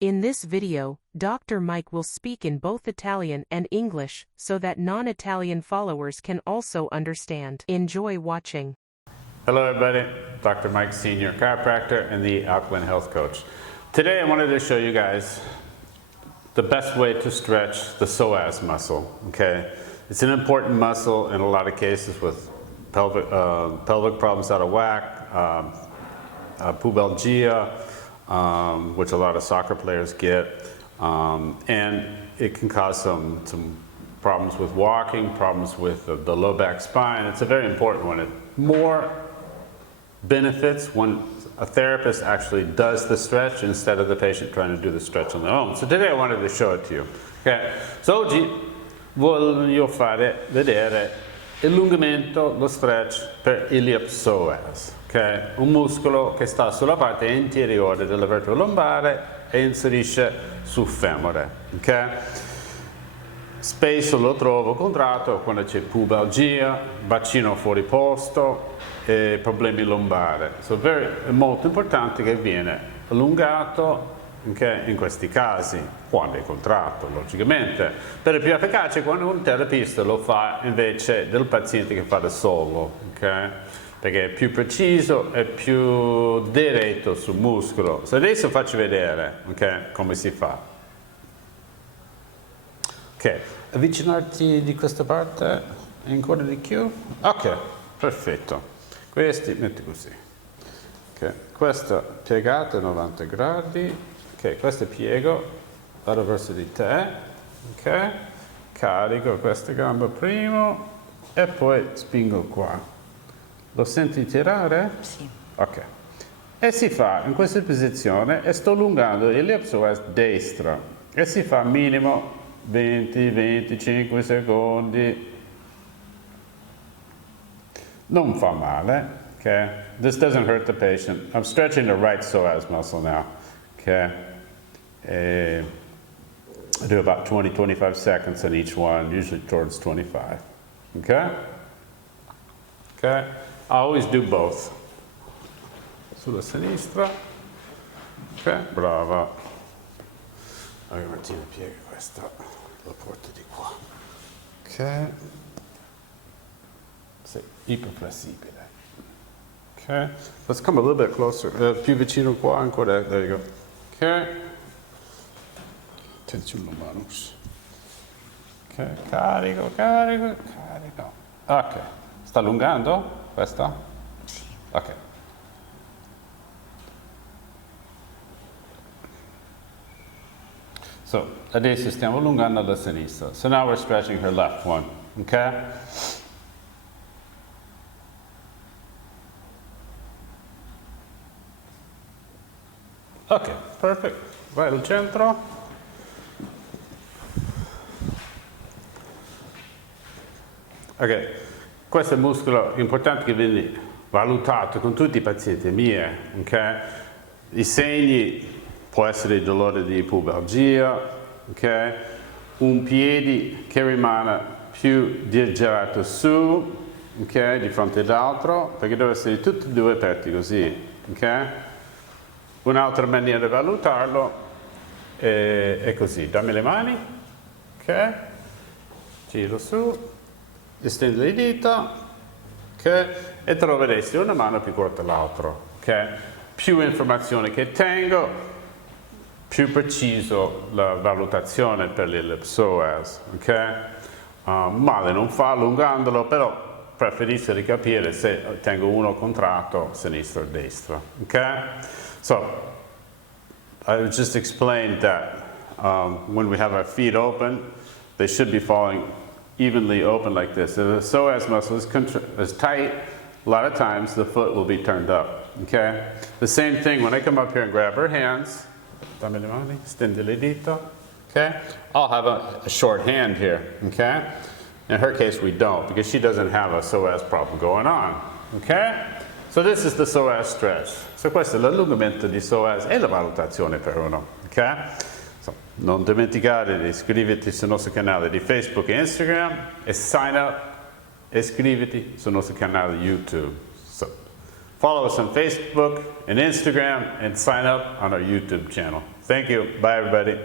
In this video, Dr. Mike will speak in both Italian and English so that non-Italian followers can also understand. Enjoy watching. Hello everybody, Dr. Mike, Senior Chiropractor and the Alkaline Health Coach. Today I wanted to show you guys the best way to stretch the psoas muscle, okay? It's an important muscle in a lot of cases with pelvic problems out of whack, pubalgia, which a lot of soccer players get, and it can cause some problems with walking, problems with the low back spine. It's a very important one. It more benefits when a therapist actually does the stretch instead of the patient trying to do the stretch on their own. So today I wanted to show it to you. Okay? So oggi voglio vedere l'allungamento, lo stretch per Iliopsoas. Okay? Un muscolo che sta sulla parte interiore della vertebra lombare e inserisce sul femore. Okay? Spesso lo trovo contratto quando c'è pubalgia, bacino fuori posto e problemi lombari. È molto importante che viene allungato, okay, in questi casi, quando è contratto logicamente. Per è più efficace quando un terapista lo fa invece del paziente che fa da solo, okay? Perché è più preciso e più diretto sul muscolo. So adesso faccio vedere, okay, come si fa. Ok, avvicinarti di questa parte ancora di più. Ok, perfetto. Questi metti così. Ok, questo piegato 90 gradi. Ok, questo piego, vado verso di te. Ok, carico questa gamba prima e poi spingo qua. Lo senti tirare? Sì. Ok. E si fa in questa posizione e sto allungando l'Ileopsoas destra e si fa minimo 20-25 secondi. Non fa male, okay? This doesn't hurt the patient. I'm stretching the right psoas muscle now, okay? I do about 20-25 seconds on each one, usually towards 25, okay? Okay? I always do both. Sulla sinistra, ok, brava. Allora Martina piega questa, lo porto di qua, ok, sei iperflessibile, ok, let's come a little bit closer, più vicino qua ancora, there you go, ok, attenzione manus, ok, carico, ok, sta allungando questa? Sì. Ok. So, adesso stiamo allungando la sinistra. So now we're stretching her left one, okay? Ok, perfect. Vai al centro. Ok, questo è un muscolo importante che viene valutato con tutti i pazienti miei, ok? I segni può essere il dolore di pubalgia, okay? Un piede che rimane più girato su, okay? Di fronte all'altro, perché deve essere tutti e due aperti così, okay? Un'altra maniera di valutarlo è così, dammi le mani, ok? Giro su, estendo le dita, ok? E troveresti una mano più corta dell'altra, ok? Più informazioni che tengo, più preciso la valutazione per l'Ileopsoas, ok? Male non fa allungandolo, però preferisco di capire se tengo uno contratto, sinistra o destra, ok? So, I just explained that when we have our feet open, they should be falling evenly open like this. If the psoas muscle is tight, a lot of times the foot will be turned up, okay? The same thing when I come up here and grab her hands, dammi le mani, stendi le dita, okay? I'll have a short hand here, okay? In her case, we don't, because she doesn't have a psoas problem going on, okay? So this is the psoas stretch. So questo è l'allungamento di psoas e la valutazione per uno, ok? So, non dimenticare di iscriverti sul nostro canale di Facebook e Instagram e sign up e iscriverti sul nostro canale YouTube. So, Follow us on Facebook and Instagram and sign up on our YouTube channel. Thank you. Bye, everybody.